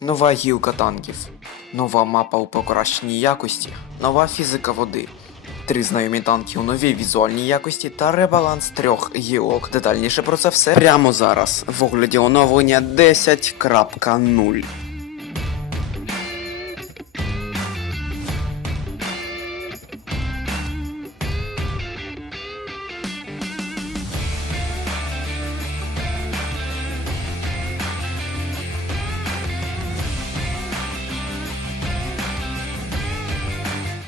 Нова гілка танків, нова мапа у покращеній якості, нова фізика води, три знайомі танки у новій візуальній якості та ребаланс трьох гілок. Детальніше про це все прямо зараз в огляді оновлення 10.0.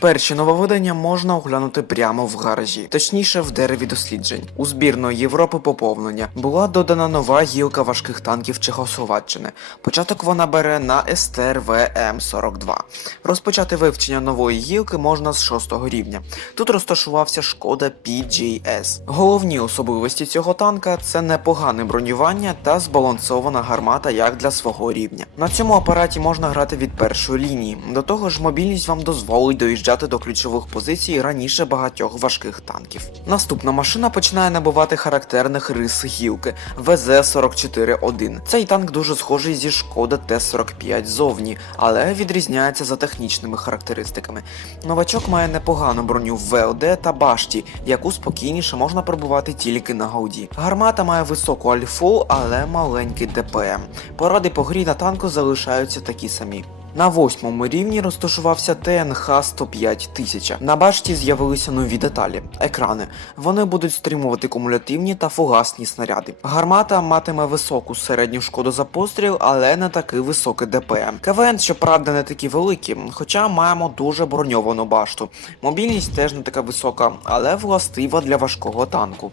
Перші нововведення можна оглянути прямо в гаражі, точніше в дереві досліджень. У збірної Європи поповнення була додана нова гілка важких танків Чехословаччини. Початок вона бере на СТРВМ-42. Розпочати вивчення нової гілки можна з 6 рівня. Тут розташувався шкода PJS. Головні особливості цього танка це непогане бронювання та збалансована гармата як для свого рівня. На цьому апараті можна грати від першої лінії. До того ж, мобільність вам дозволить доїжджати до ключових позицій раніше багатьох важких танків. Наступна машина починає набувати характерних рис гілки ВЗ-44-1. Цей танк дуже схожий зі шкода Т-45 зовні, але відрізняється за технічними характеристиками. Новачок має непогану броню в ВЛД та башті, яку спокійніше можна пробувати тільки на гауді. Гармата має високу альфу, але маленький ДПМ. Поради по грі на танку залишаються такі самі. На восьмому рівні розташувався ТНХ 105000. На башті з'явилися нові деталі екрани. Вони будуть стримувати кумулятивні та фугасні снаряди. Гармата матиме високу середню шкоду за постріл, але не такий високий ДПМ. КВН, щоправда, не такі великі, хоча маємо дуже броньовану башту. Мобільність теж не така висока, але властива для важкого танку.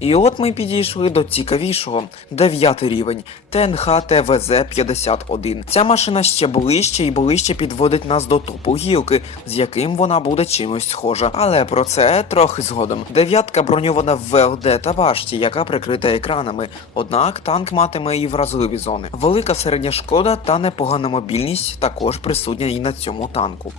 І от ми підійшли до цікавішого, дев'ятий рівень ТНХ ТВЗ 51. Ця машина ще ближче і ближче підводить нас до топу гілки, з яким вона буде чимось схожа. Але про це трохи згодом. Дев'ятка броньована в ВЛД та башті, яка прикрита екранами. Однак танк матиме і вразливі зони. Велика середня шкода та непогана мобільність також присутня і на цьому танку.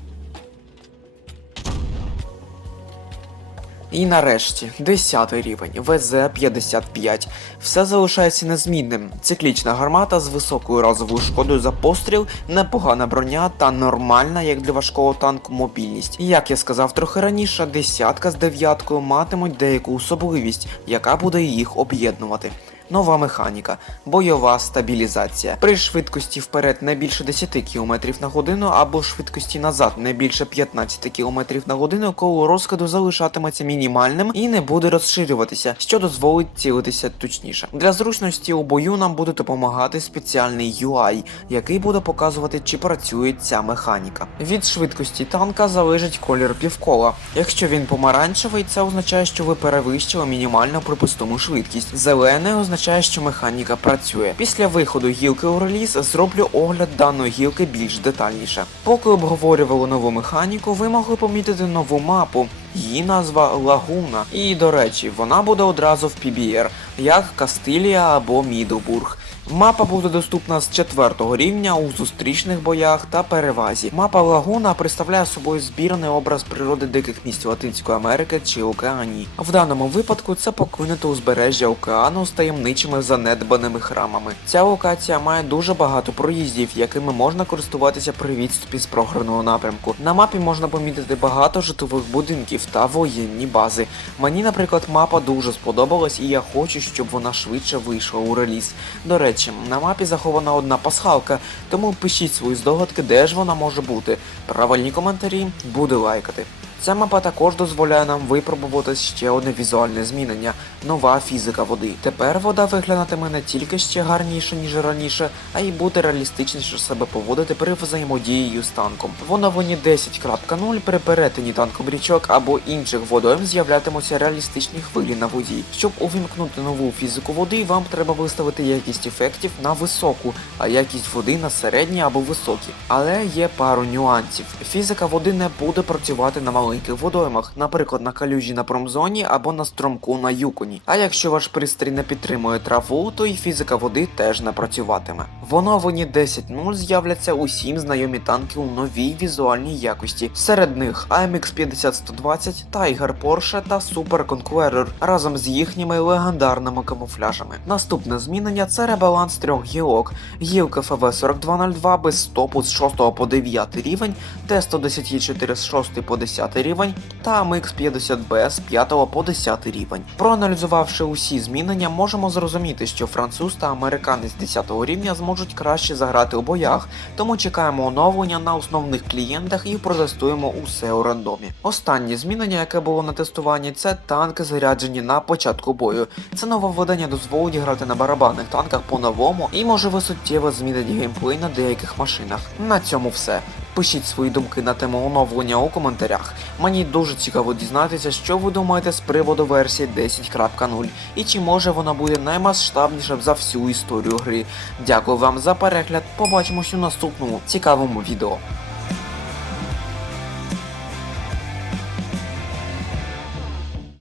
І нарешті, 10 рівень, ВЗ-55. Все залишається незмінним. Циклічна гармата з високою разовою шкодою за постріл, непогана броня та нормальна, як для важкого танку, мобільність. Як я сказав трохи раніше, десятка з дев'яткою матимуть деяку особливість, яка буде їх об'єднувати. Нова механіка, бойова стабілізація. При швидкості вперед не більше 10 км на годину або швидкості назад не більше 15 км на годину, коло розкиду залишатиметься мінімальним і не буде розширюватися, що дозволить цілитися точніше. Для зручності у бою нам буде допомагати спеціальний UI, який буде показувати, чи працює ця механіка. Від швидкості танка залежить колір півкола. Якщо він помаранчевий, це означає, що ви перевищили мінімальну припустиму швидкість. Зелене означає, що механіка працює. Після виходу гілки у реліз зроблю огляд даної гілки більш детальніше. Поки обговорювали нову механіку, ви могли помітити нову мапу. Її назва Лагуна. І до речі, вона буде одразу в PBR, як Кастилія або Мідлбург. Мапа буде доступна з 4 рівня у зустрічних боях та перевазі. Мапа Лагуна представляє собою збірний образ природи диких місць Латинської Америки чи Океанії. В даному випадку це покинуте узбережжя океану з таємничими занедбаними храмами. Ця локація має дуже багато проїздів, якими можна користуватися при відступі з програного напрямку. На мапі можна помітити багато житлових будинків та воєнні бази. Мені, наприклад, мапа дуже сподобалась, і я хочу, щоб вона швидше вийшла у реліз. До речі, на мапі захована одна пасхалка, тому пишіть свої здогадки, де ж вона може бути. Правильні коментарі буду лайкати. Ця мапа також дозволяє нам випробувати ще одне візуальне змінення нова фізика води. Тепер вода виглядатиме не тільки ще гарніше, ніж раніше, а й буде реалістичніше себе поводити при взаємодії з танком. В оновленні 10.0 при перетині танком річок або інших водойм з'являтимуться реалістичні хвилі на воді. Щоб увімкнути нову фізику води, вам треба виставити якість ефектів на високу, а якість води на середні або високі. Але є пару нюансів. Фізика води не буде працювати на маленькій маленьких водоймах, наприклад, на калюжі на промзоні або на струмку на юконі. А якщо ваш пристрій не підтримує траву, то і фізика води теж не працюватиме. В оновленні 10.0 з'являться усім знайомі танки у новій візуальній якості. Серед них AMX 50120, Tiger Porsche та Super Conqueror разом з їхніми легендарними камуфляжами. Наступне змінення це ребаланс трьох гілок. Гілка ФВ-4202 без стопу з 6 по 9 рівень, Т-110Е4 з 6 по 10 рівень та МХ-50Б з 5 по 10 рівень. Проаналізувавши усі змінення, можемо зрозуміти, що француз та американець 10 рівня зможуть краще заграти у боях, тому чекаємо оновлення на основних клієнтах і протестуємо усе у рандомі. Останнє змінення, яке було на тестуванні, це танки заряджені на початку бою. Це нововведення дозволить грати на барабанних танках по-новому і може суттєво змінить геймплей на деяких машинах. На цьому все. Пишіть свої думки на тему оновлення у коментарях. Мені дуже цікаво дізнатися, що ви думаєте з приводу версії 10.0 і чи може вона буде наймасштабніша за всю історію гри. Дякую вам за перегляд. Побачимось у наступному цікавому відео.